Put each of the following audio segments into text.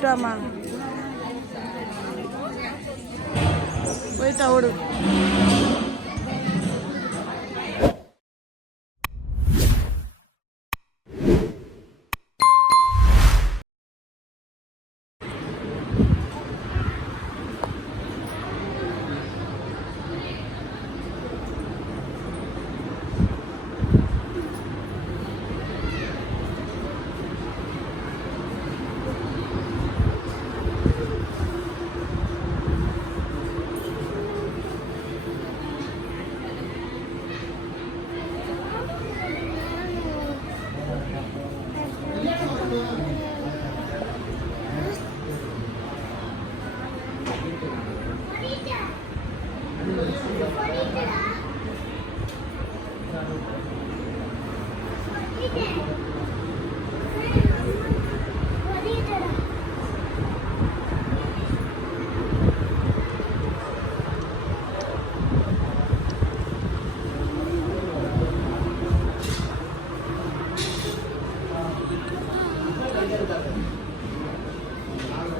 drama. Wait a minute.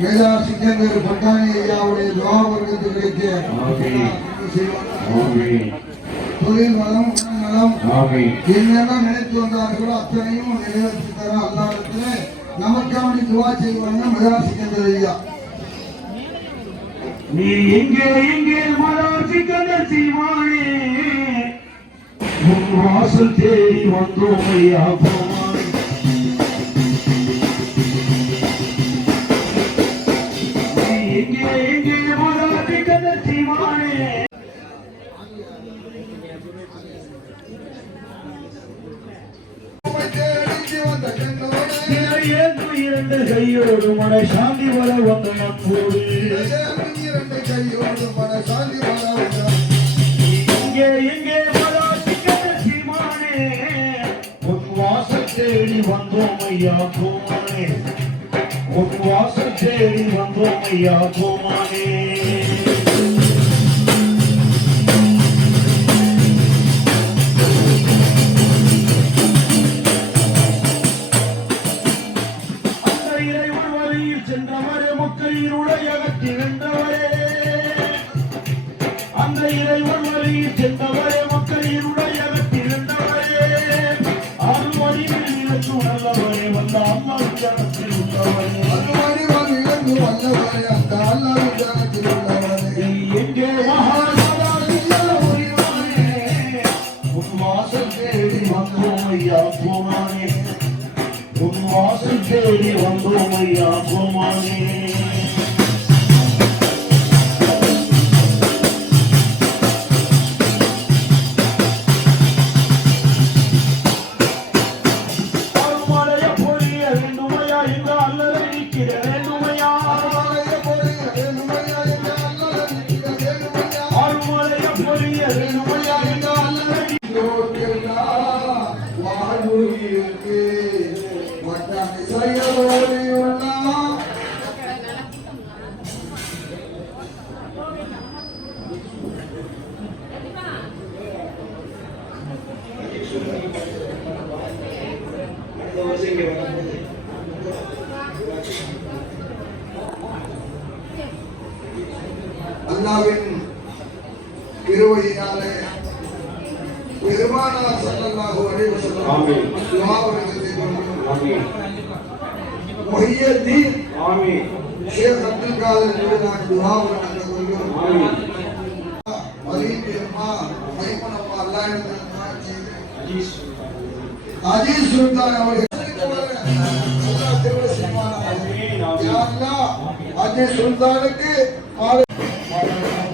Veda Sikandar பட்டாணி ஐயாவுடைய துவா வர்க்கத்து கிடைக்க தொழில் உடல் நலம் என்னெல்லாம் நினைத்து வந்தார்களோ அத்தனையும் நிறைவேற்றி தர அல்லாடத்துல நமக்காண்டி துவா செய்வாங்க மெகா சிக்கந்தர் ஐயா. நீ எங்கே எங்கே மராசி கதர் சீமானே உன் வாசல் தேடி வந்தோம் ஐயா கோமானே நீ எங்கே எங்கே இரண்டு கையோடு மன சாந்தி வர வந்த இங்கே சீமானே உன் வாசல் தேடி வந்தோம் ஐயா போனே உன் வாசல் தேடி வந்தோம் ஐயா கோமானே சென்றவரே அகற்றி அந்த இறைவன் வழியில் சென்றவரே அல்லாவின் திருவடியாலே பெருமானார் ஸல்லல்லாஹு அலைஹி வஸல்லம் ஆமீன். துஆ வழங்கத்தை கொண்டு முஹியத்தீன் ஷேக் அப்துல் காதர் ஜிலானி துஆ வழங்கத்தை கொண்டு மலீக் அம்மா மைமன் அம்மா அல்லாஹ்விடம் துஆ செய்து அஜீஸ் சுல்தான் அவர்கள் அல்லாஹ் திருவடி செய்வானாக. யா அல்லாஹ், அஜீஸ் சுல்தானுக்கு Thank you.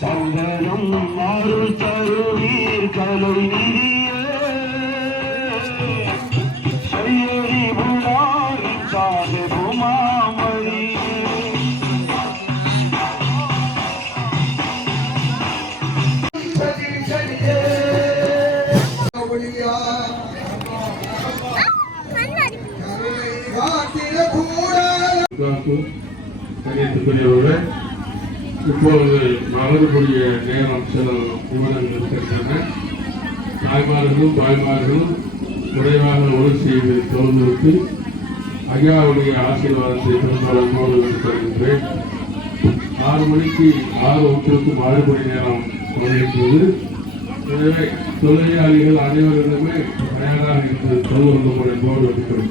சங்கரம் அருள் தருவீர் கலை கணியத்துக்குரியவர்கள் இப்பொழுது மலரக்கூடிய நேரம் சில நிமிடங்கள் இருக்கின்றன. தாய்மார்களும் தாய்மார்களும் குறைவாக உரை செய்து தொழுந்துவிட்டு ஐயாவுடைய ஆசீர்வாதத்தை பெரும்பாலும் தருகின்றேன் ஆறு மணிக்கு ஆறு ஒன்றுக்கு ஆறு மணி நேரம் தொடங்குகிறது. எனவே தொழிலாளிகள் அனைவரிடமே தயாராக இருந்து தொழுவது என்போடு இருக்கிறோம்